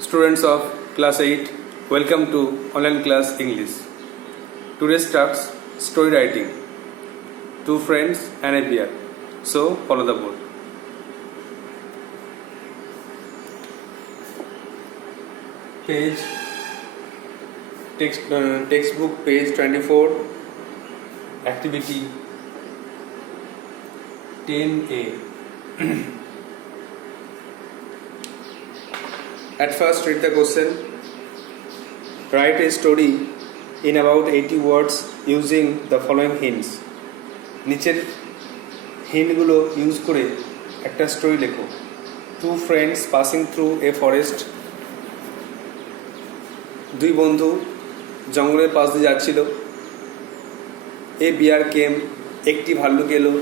Students of class 8, welcome to online class English. Today starts story writing. Two friends and a bear. So follow the board. Page textbook page 24. Activity 10A. At first read the question. Write a story in about 80 words using the following hints. নিচের হিন্টগুলো ইউজ করে একটা স্টোরি লেখো. Two friends passing through a forest. দুই বন্ধু জঙ্গলের পাশ দিয়ে যাচ্ছিল. A bear came. একটি ভাল্লুক এলো.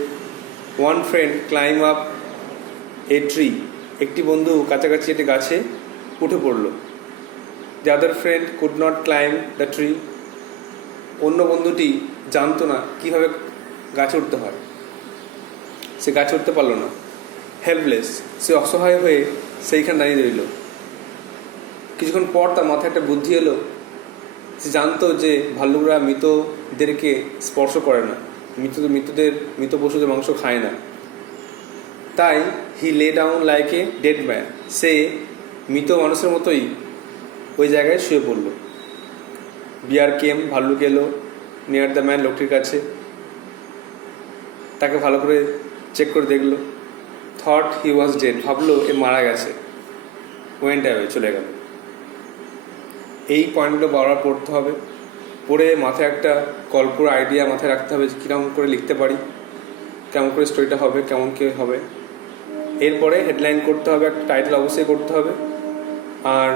One friend climb up a tree. একটি বন্ধু কাছাকাছি একটি গাছে উঠে পড়ল. The other friend could not climb the tree. অন্য বন্ধুটি জানতো না কিভাবে গাছে উঠতে হয়. সে গাছে উঠতে পারল না. হেল্পলেস, সে অসহায় হয়ে সেইখানে দাঁড়িয়ে রইল. কিছুক্ষণ পর তার মাথায় একটা বুদ্ধি এলো. সে জানতো যে ভাল্লুকরা মৃতদেরকে স্পর্শ করে না, মৃত পশুদের মাংস খায় না. তাই he lay down like a dead man. সে মৃত মানুষের মতোই ওই জায়গায় শুয়ে পড়ল. বিয়ার কেম, ভাল্লুক এলো. নিয়ার দ্য ম্যান, লোকটির কাছে. তাকে ভালো করে চেক করে দেখলো. থট হি ওয়াজ ডেড, ভাবলো এ মারা গেছে. ওয়েন্ট অ্যাওয়ে, চলে গেল. এই পয়েন্টগুলো বারবার পড়তে হবে. পড়ে মাথায় একটা কল্পনা আইডিয়া মাথায় রাখতে হবে যে কীরকম করে লিখতে পারি, কেমন করে স্টোরিটা হবে, কেমন কী হবে. এরপরে হেডলাইন করতে হবে, একটা টাইটেল অবশ্যই করতে হবে. আর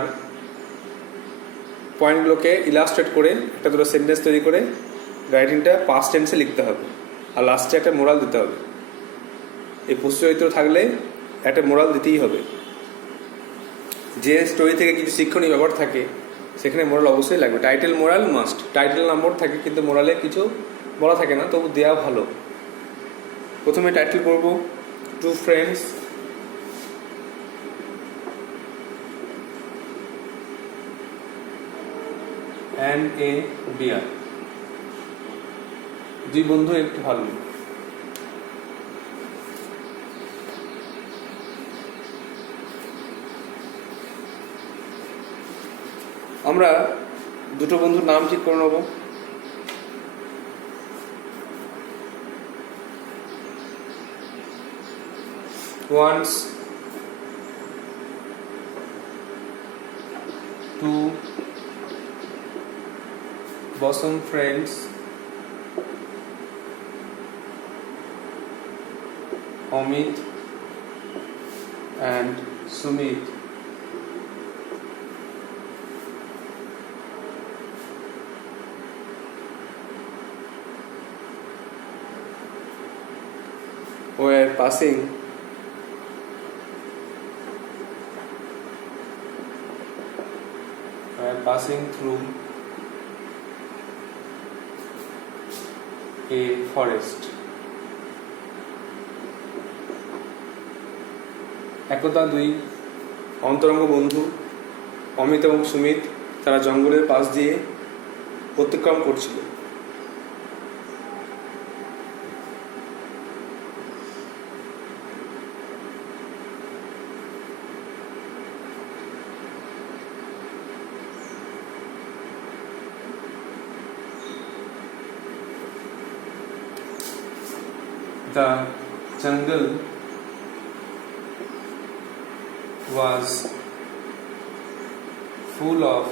পয়েন্টগুলোকে ইলাস্ট্রেট করে একটা দুটো সেন্টেন্স তৈরি করে রাইটিংটা পাস্ট টেন্সে লিখতে হবে. আর লাস্টে একটা মোরাল দিতে হবে. এই পশুচরিত্র থাকলে একটা মোরাল দিতেই হবে. যে স্টোরি থেকে কিছু শিক্ষণীয় ব্যাপার থাকে সেখানে মোরাল অবশ্যই লাগবে. Title moral must. টাইটেল নম্বর থাকে কিন্তু মোরালে কিছু বলা থাকে না, তবু দেওয়া ভালো. প্রথমে টাইটেল করব two friends and a bear. দুই বন্ধু একটু ভাল্লুক. আমরা দুটো বন্ধুর নাম ঠিক করে নেব. Once two bosom friends Amit and Sumit were passing through a forest. একদা দুই অন্তরঙ্গ বন্ধু অমিত এবং সুমিত তারা জঙ্গলের পাশ দিয়ে অতিক্রম করছিল. The jungle was full of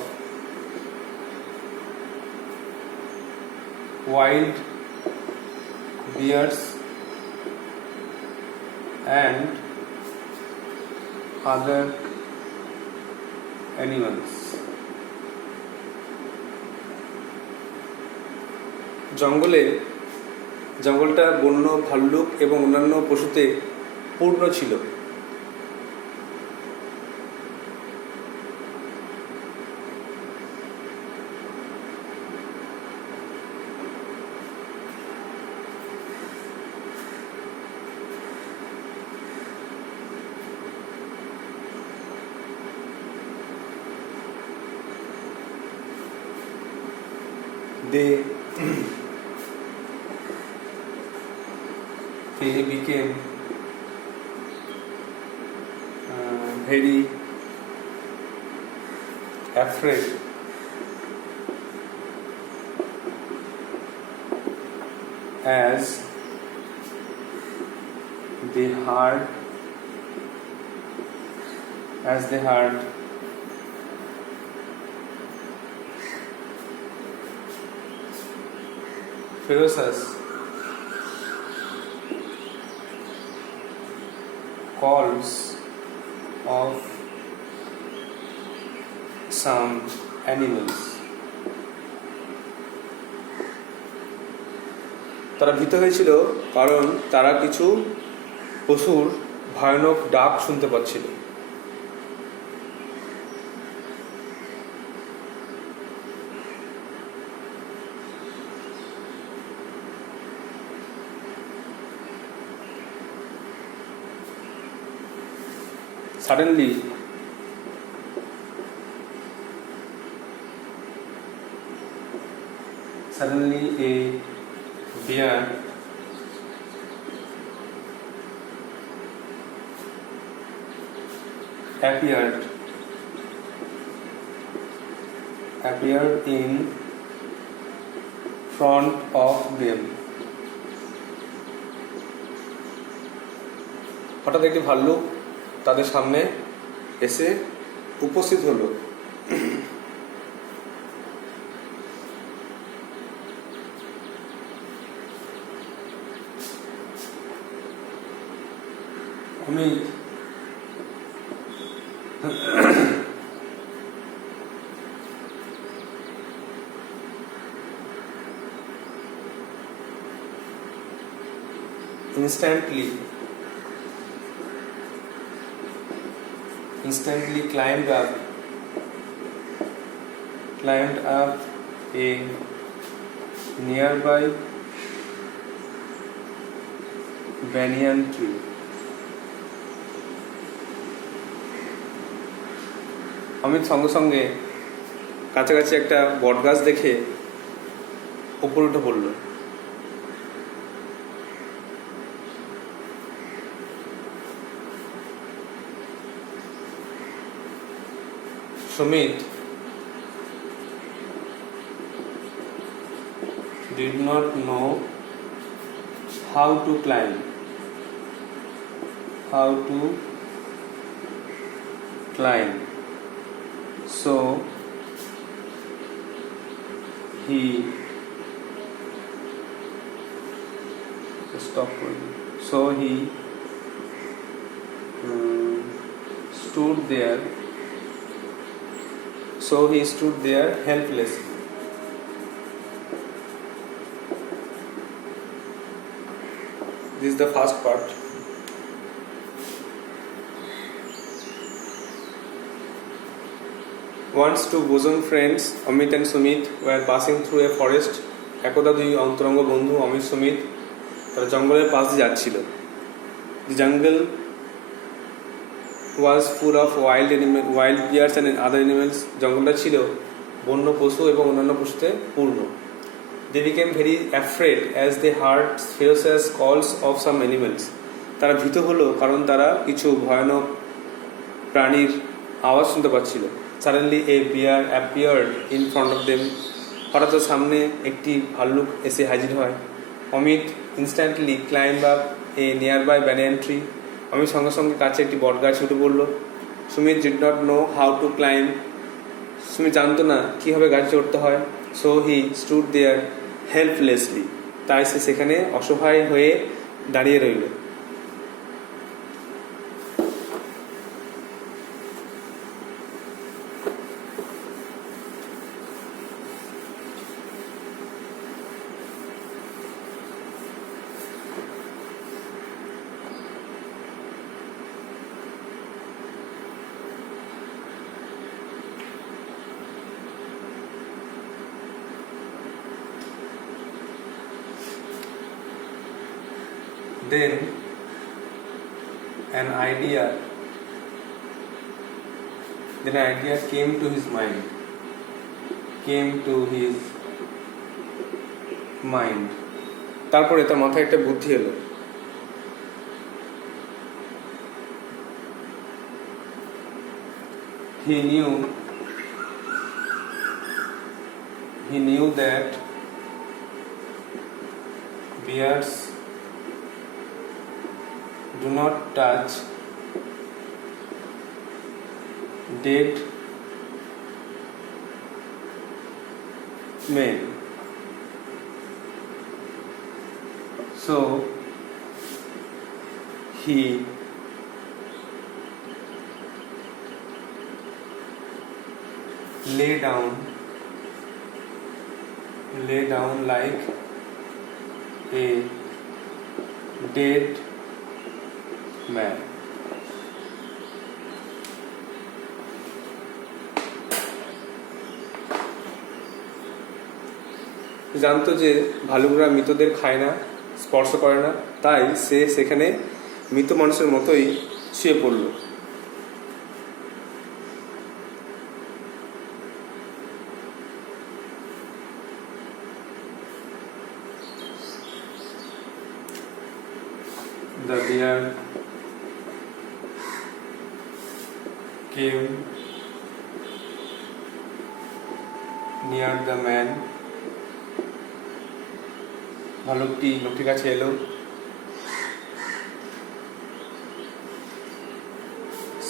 wild bears and other animals. জঙ্গলটা বন্য ভাল্লুক এবং অন্যান্য পশুতে পূর্ণ ছিল. they they became very afraid as they heard ferocious calls of some animals. তারা ভীত হয়েছিল কারণ তারা কিছু পশুর ভয়ানক ডাক শুনতে পাচ্ছিল। Suddenly, a bear appeared in front of them. হঠাৎ একটি ভাল্লুক তাদের সামনে এসে উপস্থিত হলো। Amit instantly climbed up a nearby banyan tree. Amit সঙ্গে সঙ্গে কাছাকাছি একটা বটগাছ দেখে উপরে উঠে পড়ল। Sumit did not know how to climb, so he stood there helplessly. This is the first part. Once two bosom friends, Amit and Sumit, were passing through a forest. একদা দুই অন্তরঙ্গ বন্ধু অমিত সুমিত তারা জঙ্গলের পাশ দিয়ে যাচ্ছিল। The jungle was full of wild bears and other animals. জঙ্গলটা ছিল বন্য পশু এবং অন্যান্য পশুতে পূর্ণ। They became very afraid as they heard ferocious calls of some animals. তারা ভীত হলো কারণ তারা কিছু ভয়ানক প্রাণীর আওয়াজ শুনতে পাচ্ছিল। Suddenly a bear appeared in front of them. হঠাৎ সামনে একটি ভাল্লুক এসে হাজির হয়। Amit instantly climbed up a nearby banyan tree. Amit সঙ্গে সঙ্গে কাছে একটি বটগাছ উঠে পড়ল। Sumit did not know how to climb. Sumit জানতো না কীভাবে গাছে চড়তে হয়। So he stood there helplessly. তাই সে সেখানে অসহায় হয়ে দাঁড়িয়ে রইল। Then an idea came to his mind, came to his mind. তারপরে তার মাথায় একটা বুদ্ধি এলো। He knew that bears do not touch dead men. So he lay down like a dead man. জানতো যে ভালুকরা মৃতদের খায় না, স্পর্শ করে না, তাই সে সেখানে মৃত মানুষের মতোই শুয়ে পড়ল। The bear came near the man. ভালুকটি লোকটির কাছে এলো।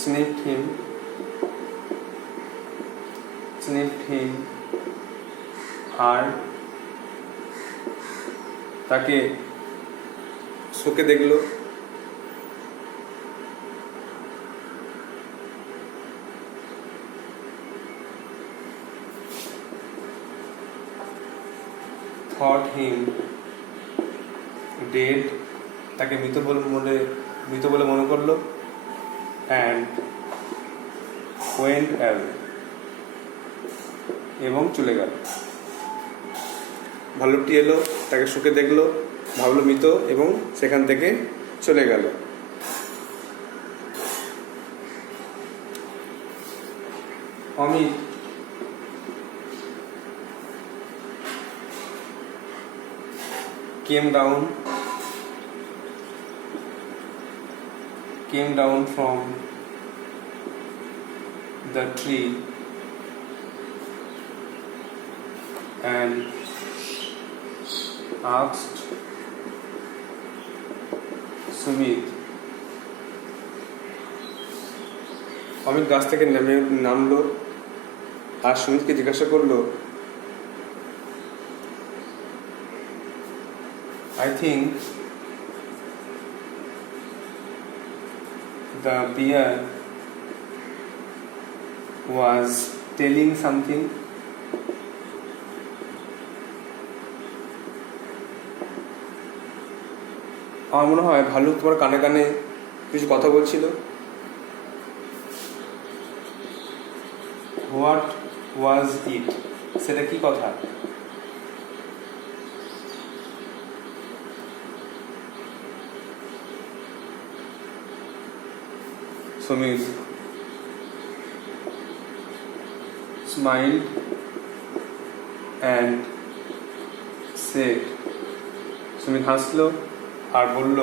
sniffed him আর তাকে চোখে দেখলো। thought him dead, তাকে মৃত বলে মনে করলো। and went away, এবং চলে গেল। ভালুকটি এলো, তাকে শুকে দেখলো, ভাবলো মৃত, এবং সেখান থেকে চলে গেল। Amit came down from the tree and asked Sumit. Amit গাছ থেকে নামলো আর সুমিতকে জিজ্ঞাসা করলো, I think the bear was telling something. আমার মনে হয় ভালুক তোমার কানে কানে কিছু কথা বলছিল। What was it? সেটা কি কথা? Sumit smiled and said, Sumit হাসলো আর বলল,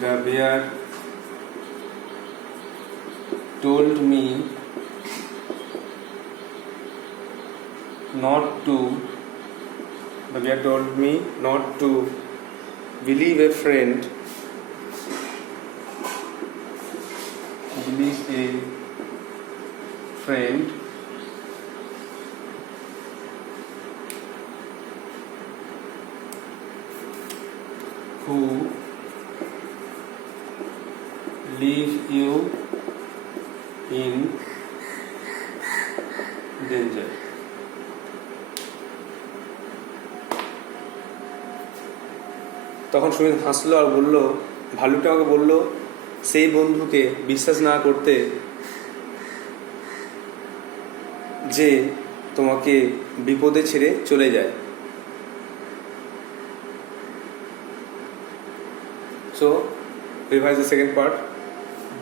the bear told me not to believe a friend who leave you in danger. তখন সুমিত হাসলো আর বলল, ভালুকটা আমাকে বলল সেই বন্ধুকে বিশ্বাস না করতে যে তোমাকে বিপদে ছেড়ে চলে যায়। So revise the second part.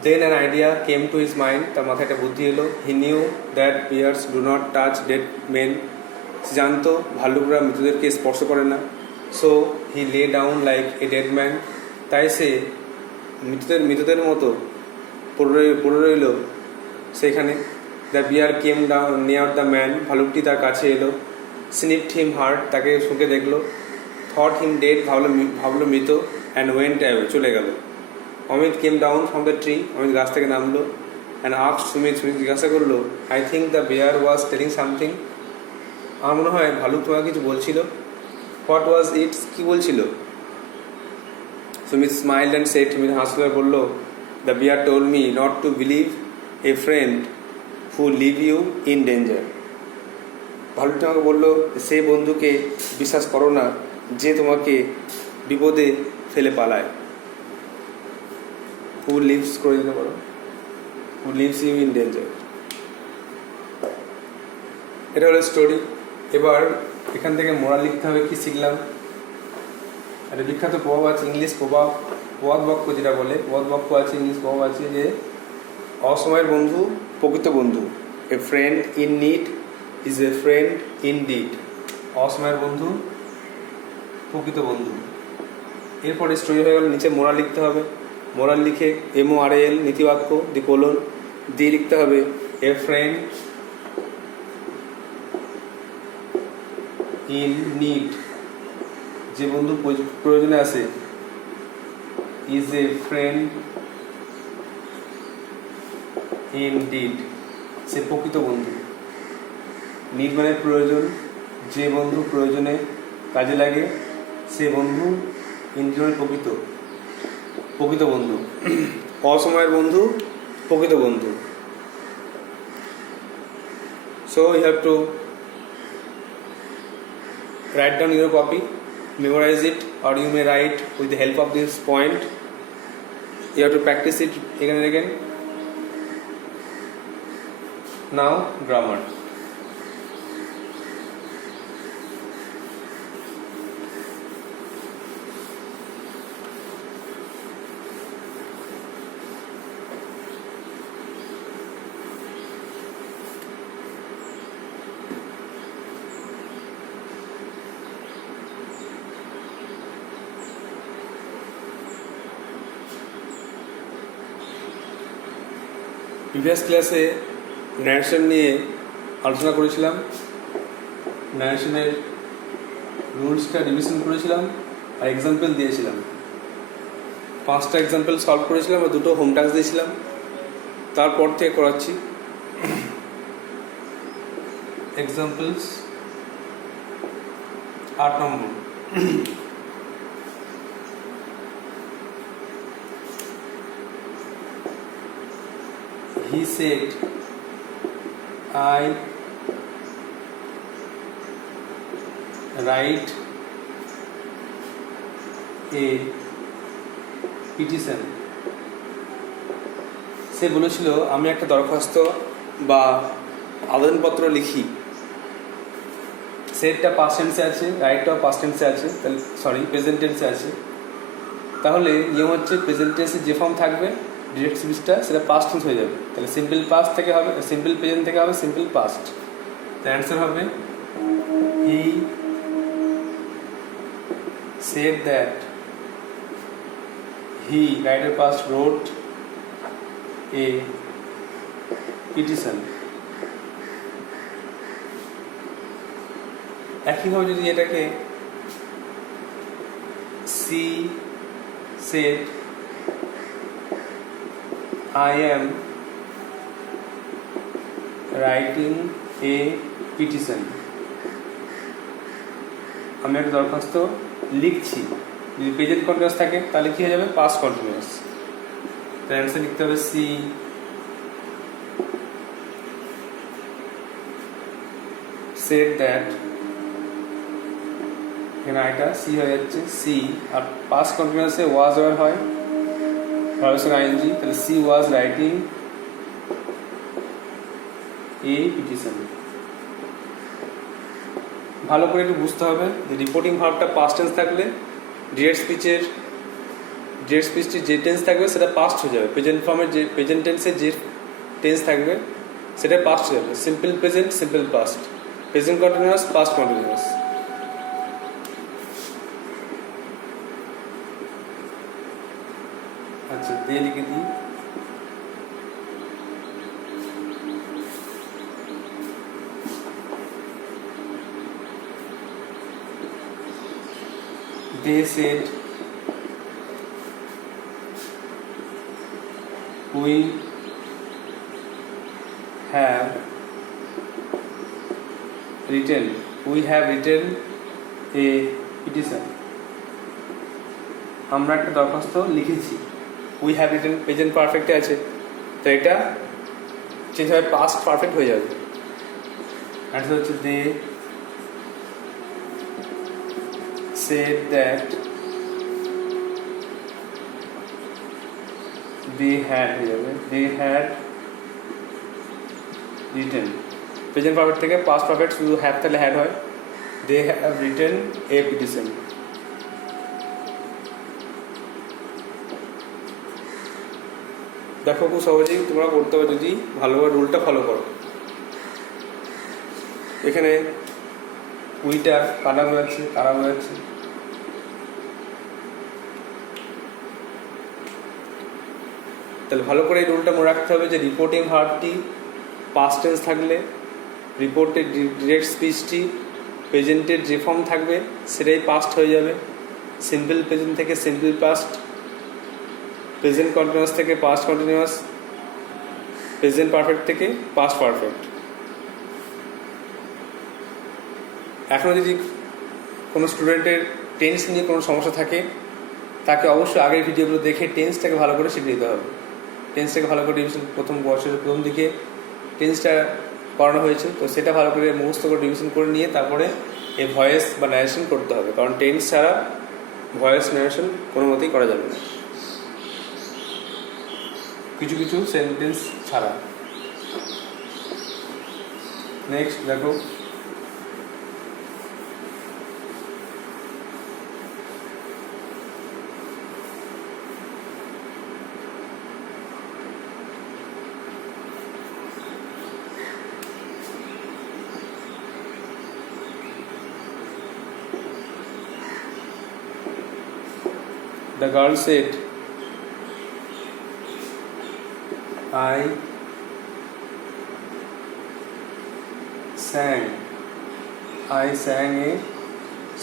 Then an idea came to his mind. তার মাথায় একটা বুদ্ধি এলো. He knew that bears do not touch dead men. সে জানতো ভাল্লুকরা মৃতদেরকে স্পর্শ করে না. So he lay down like a dead man. তাই সে মৃতদের মতো পড়ে রইল সেখানে. The bear came down near the man. ভালুকটি তার কাছে এলো. Sniffed him hard. তাকে শুঁকে দেখলো. Thought him dead. ভাবলো মৃত. And went away. চলে গেল. Amit came down from the tree. Amit গাছ থেকে নামলো. And asked সুমিত জিজ্ঞাসা করলো, I think the bear was telling something. আমার মনে হয় ভালুক তোমাকে কিছু বলছিল. What was it? কি বলছিল? Sumit smiled and said, Sumit হাসলো আর বললো, The bear told me not to believe a friend who leave you in danger. ভালুকটা আমাকে বললো সেই বন্ধুকে বিশ্বাস করো না যে তোমাকে বিপদে ফেলে পালায়. Who lives করে দিতে পারো, who leaves you in danger. এটা হলো স্টোরি. এবার এখান থেকে মোরাল লিখতে হবে. কি শিখলাম? একটা বিখ্যাত প্রভাব আছে, ইংলিশ প্রভাব, প্রবাদ বাক্য যেটা বলে, প্রবাদ বাক্য আছে, ইংলিশ প্রভাব আছে যে অসময়ের বন্ধু প্রকৃত বন্ধু. এ friend in need is a friend in deed. অসময়ের বন্ধু প্রকৃত বন্ধু. এরপরে স্টোরি হয়ে গেল. নিচে মোরাল লিখতে হবে. মোরাল লিখে MORAL নীতিবাক্য দি কোলন দিয়ে লিখতে হবে এ ফ্রেন্ড ইন নিড, যে বন্ধু প্রয়োজনে আছে, is a friend indeed, সে প্রকৃত বন্ধু. নিড মানে প্রয়োজন, যে বন্ধু প্রয়োজনে কাজে লাগে সে বন্ধু ইন ডিড মানে প্রকৃত বন্ধু. অসময়ের বন্ধু প্রকৃত বন্ধু. So you have to write down your copy, memorize it, or you may write with the help of this point. You have to practice it again and again. Now grammar. Previous ক্লাসে ন্যারেশন নিয়ে আলোচনা করেছিলাম. ন্যারেশনের রুলসটা রিভিশন করেছিলাম আর এক্সাম্পল দিয়েছিলাম. 5টা example solve করেছিলাম আর 2টো হোম টাস্ক দিয়েছিলাম. তারপর থেকে করাচ্ছি এক্সাম্পলস. 8 নম্বর. He said, I write a petition. সে বলেছিল আমি একটা দরখাস্ত বা আবেদনপত্র লিখি. সেটটা পাস্ট টেন্সে আছে, রাইটটাও পাস্ট টেন্সে আছে, তাহলে প্রেজেন্ট টেন্সে আছে. তাহলে নিয়ম হচ্ছে প্রেজেন্ট টেন্সে যে ফর্ম থাকবে ডিরেক্ট স্পিচটা সেটা পাস্ট টেন্স হয়ে যাবে. তাহলে সিম্পল পাস্ট থেকে হবে, সিম্পল প্রেজেন্ট থেকে হবে সিম্পল পাস্ট. তো অ্যান্সার হবে he said that he writer past wrote a petition. একইভাবে যদি এটাকে she said I am writing a petition. আমি একটা দরখাস্ত লিখছি. যদি প্রেজেন্ট কন্টিনিউয়াস থাকে তাহলে কি হয়ে যাবে? Past continuous. তার অ্যান্সার লিখতে হবে সি সেড দ্যাট. এখানে আইটা সি হয়ে যাচ্ছে সি, আর পাস্ট কন্টিনিউয়াসে ওয়াজ ওয়ার হয় আইএনজি. তাহলে she was writing a petition. ভালো করে একটু বুঝতে হবে যে রিপোর্টিং ভার্বটা পাস্ট টেন্স থাকলে ডিরেক্ট স্পিচের ডিরেক্ট স্পিচটি যে টেন্স থাকবে সেটা পাস্ট হয়ে যাবে, প্রেজেন্ট ফর্মের যে প্রেজেন্ট টেন্সে যে টেন্স থাকবে সেটা পাস্ট হয়ে যাবে, simple present, simple past, present continuous, past continuous. আচ্ছা দিয়ে লিখে দিই, they said we have written a petition, আমরা একটা দরখাস্ত লিখেছি। উই হ্যাভ রিটেন প্রেজেন্ট পারফেক্টে আছে, তো এটা চেঞ্জ হবে পাস্ট পারফেক্ট হয়ে যাবে। অ্যান্সার হচ্ছে দে said that they had written, present perfect থেকে পাস্ট পারফেক্ট শুধু হ্যাভ তাহলে হ্যাড হয়, they have written a petition। দেখো খুব সহজেই তোমরা করতে হবে যদি ভালোভাবে রুলটা ফলো করো। এখানে উইটা কাটা বোঝাচ্ছে, কারা বোঝাচ্ছে, তাহলে ভালো করে এই রুলটা মনে রাখতে হবে যে রিপোর্টিং ভার্বটি পাস্ট টেন্স থাকলে রিপোর্টের ডিরেক্ট স্পিচটি প্রেজেন্টের যে ফর্ম থাকবে সেটাই পাস্ট হয়ে যাবে, সিম্পল প্রেজেন্ট থেকে সিম্পল পাস্ট, প্রেজেন্ট কন্টিনিউয়াস থেকে পাস্ট কন্টিনিউয়াস, প্রেজেন্ট পারফেক্ট থেকে পাস্ট পারফেক্ট। এখনও যদি কোনো স্টুডেন্টের টেন্স নিয়ে কোনো সমস্যা থাকে তাকে অবশ্যই আগের ভিডিওগুলো দেখে টেন্সটাকে ভালো করে শিখে নিতে হবে। টেন্সটাকে ভালো করে রিভিশন, প্রথম বছরের প্রথম দিকে টেন্সটা করানো হয়েছে, তো সেটা ভালো করে মুখস্থ করে রিভিশন করে নিয়ে তারপরে এই ভয়েস বা ন্যারেশন করতে হবে, কারণ টেন্স ছাড়া ভয়েস ন্যারেশন কোনো মতেই করা যাবে না, কিছু কিছু সেন্টেন্স ছাড়া। নেক্সট দেখো, the girl said, I sang a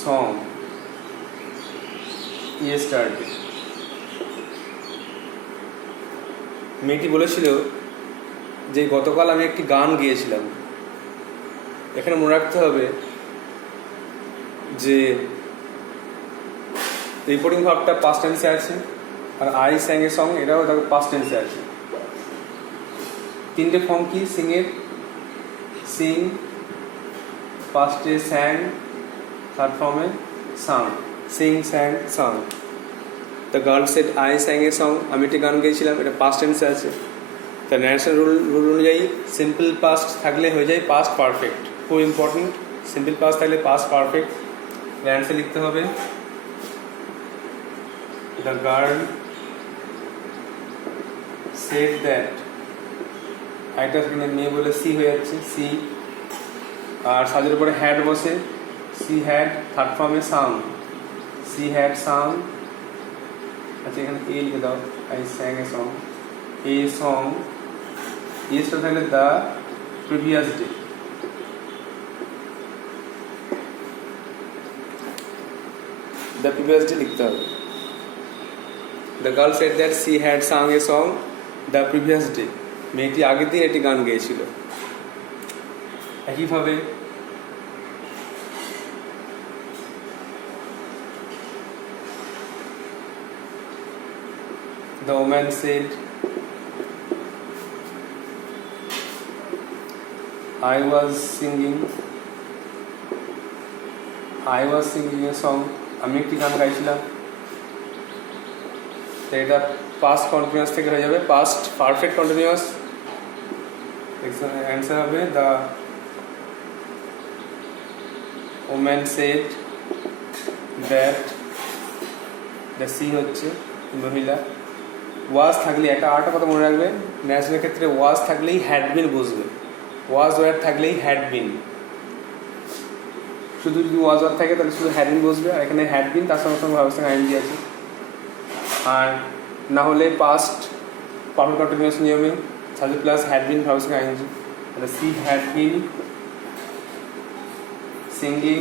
song yesterday. মেয়েটি বলেছিল যে গতকাল আমি একটি গান গেয়েছিলাম। এখানে মনে রাখতে হবে যে রিপোর্টিং ভার্বটা পাস্ট টেন্সে আছে, আর আই স্যাং এ সং এটাও দেখো পাস্ট টেন্সে আছে। তিনটে ফর্ম কি সিংয়ের, সিং, ফার্স্টে স্যাং, থার্ড ফর্মে sung, sing sang sung. The girl said I sang a song, আমি একটি গান গেয়েছিলাম, এটা পাস্ট টেন্সে আছে। তা ন্যারেশন রুল অনুযায়ী সিম্পল পাস্ট থাকলে হয়ে যায় পাস্ট পারফেক্ট, খুব ইম্পর্টেন্ট। সিম্পল পাস্ট থাকলে পাস্ট পারফেক্ট। অ্যান্সার লিখতে হবে the girl said that, আইটা মেয়ে বলে সি হয়ে যাচ্ছে, সি, আর সাজের উপরে হ্যাড বসে, সি হ্যাড, থার্ড ফর্মে সাং, সি হ্যাড সাং। আচ্ছা এখানে এ লিখে দাও, I sang a song, a song, ইয়েসটা থাকলে the previous day, the previous day লিখতে হবে। The girl said that she had sung a song the previous day. মেয়েটি আগের দিন একটি গান গেয়েছিল। একইভাবে the woman said, I was singing a song, আমি একটি গান গাইছিলাম। এটা পাস্ট কন্টিনিউয়াস থেকে হয়ে যাবে পাস্ট পারফেক্ট কন্টিনিউয়াস। অ্যান্সার হবে the woman said that, the sea হচ্ছে মহিলা। ওয়াজ থাকলে একটা আরেকটা কথা মনে রাখবে, ন্যাশনাল ক্ষেত্রে ওয়াজ থাকলেই হ্যাড বিন বসবে, ওয়াজ ওয়ার থাকলেই হ্যাড বিন। শুধু যদি ওয়াজ ওয়ার থাকে তাহলে শুধু হ্যাড বিন বসবে, আর এখানে হ্যাড বিন তার সঙ্গে সঙ্গে ভাবের সঙ্গে আইএনজি আছে। আর না হলে পাস্ট পারফেক্ট কন্টিনিউয়াস নিয়মে সাবজেক্ট প্লাস হ্যাড বিন ভাবের সঙ্গে আইএনজি। তাহলে she had been singing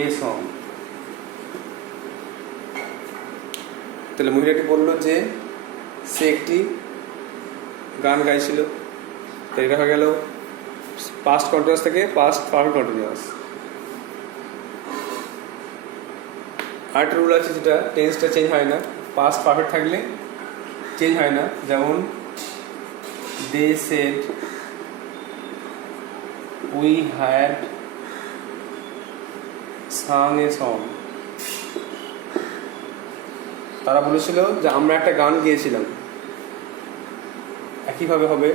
a song. তাহলে মহিলাটি বললো যে সে একটি গান গাইছিল, তো এটা হয়ে গেল পাস্ট কন্টিনিউয়াস থেকে পাস্ট পারফেক্ট কন্টিনিউয়াস। আরেকটা রুল আছে যেটা টেন্সটা চেঞ্জ হয় না, পাস্ট পারফেক্ট থাকলে চেঞ্জ হয় না। যেমন they said we had sung a song. তারা বলেছিল যে আমরা একটা গান গেয়েছিলাম। একইভাবে হবে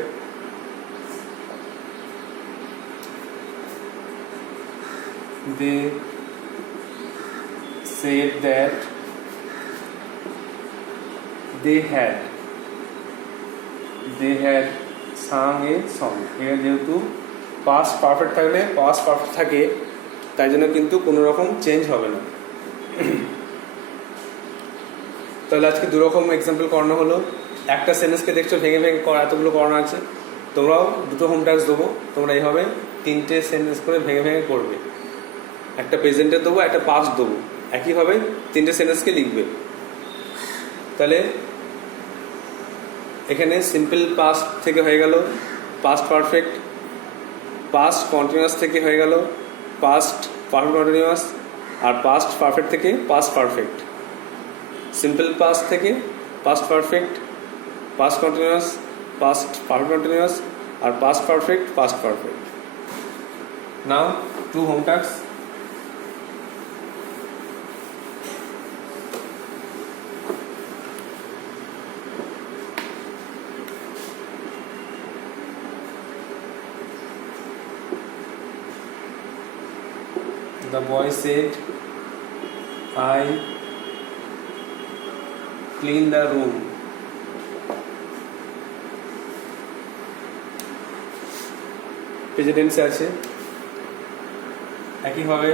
they said that they had sung a song। এখানে যেহেতু পাস্ট পারফেক্ট থাকলে পাস্ট পারফেক্ট থাকে, তাই জন্য কিন্তু কোনো রকম চেঞ্জ হবে না। তাহলে আজকে দুরকম এক্সাম্পল করানো হলো। একটা সেন্টেন্সকে দেখছো ভেঙে ভেঙে এতগুলো করানো আছে, তোমরাও দুটো হোম টাস্ক দেবো, তোমরা এইভাবে 3টে সেন্টেন্স করে ভেঙে ভেঙে করবে। একটা প্রেজেন্টে দেবো, একটা পাস্ট দেবো, একইভাবে 3টে সেন্টেন্সকে লিখবে। তাহলে এখানে সিম্পল পাস্ট থেকে হয়ে গেল পাস্ট পারফেক্ট, পাস্ট কন্টিনিউয়াস থেকে হয়ে গেল পাস্ট পারফেক্ট কন্টিনিউয়াস, আর পাস্ট পারফেক্ট থেকে পাস্ট পারফেক্ট। সিম্পল পাস্ট থেকে past perfect, past continuous, past perfect continuous, আর past perfect past perfect. Now 2 home task. The boy said, I clean the room. Present tense আছে একইভাবে।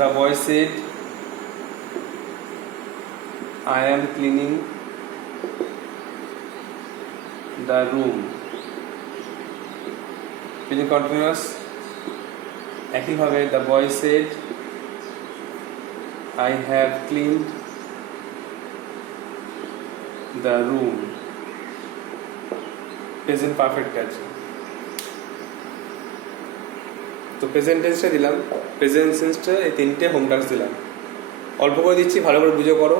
The boy said, I am cleaning the room. Present continuous একইভাবে। The boy said, I have cleaned the room. Present perfect আছে। তো প্রেজেন্ট টেন্সটা দিলাম, প্রেজেন্ট টেন্সটা এই 3টে হোম টাস্ক দিলাম। অল্প করে দিচ্ছি, ভালো করে বুঝে করো।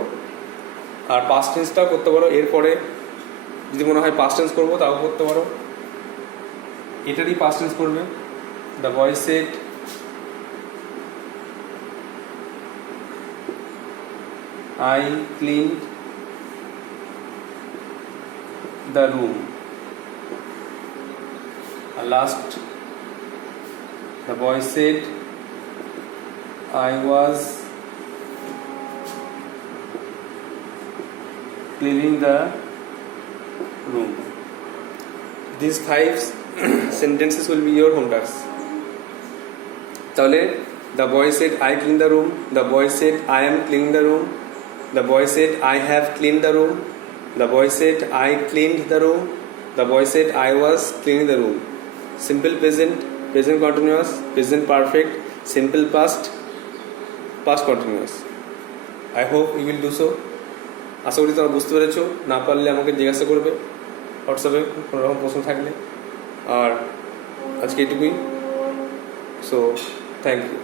আর পাস্ট টেন্সটাও করতে পারো, এরপরে যদি মনে হয় পাস্ট টেন্স করবো তাও করতে পারো। এটারই পাস্ট টেন্স করবে। The boy said I cleaned the room. Last, the boy said, I was cleaning the room. These 5 sentences will be your home task. তাহলে the boy said I cleaned the room, the boy said I am cleaning the room, the boy said I have cleaned the room, the boy said I cleaned the room, the boy said I was cleaning the room. Simple present, present continuous, present perfect, simple past, past continuous. I hope you will do so. আশা করি তোমরা বুঝতে পেরেছো। না পারলে আমাকে জিজ্ঞাসা করবে হোয়াটসঅ্যাপে কোনো রকম প্রশ্ন থাকলে। আর আজকে এটুকুই। So thank you.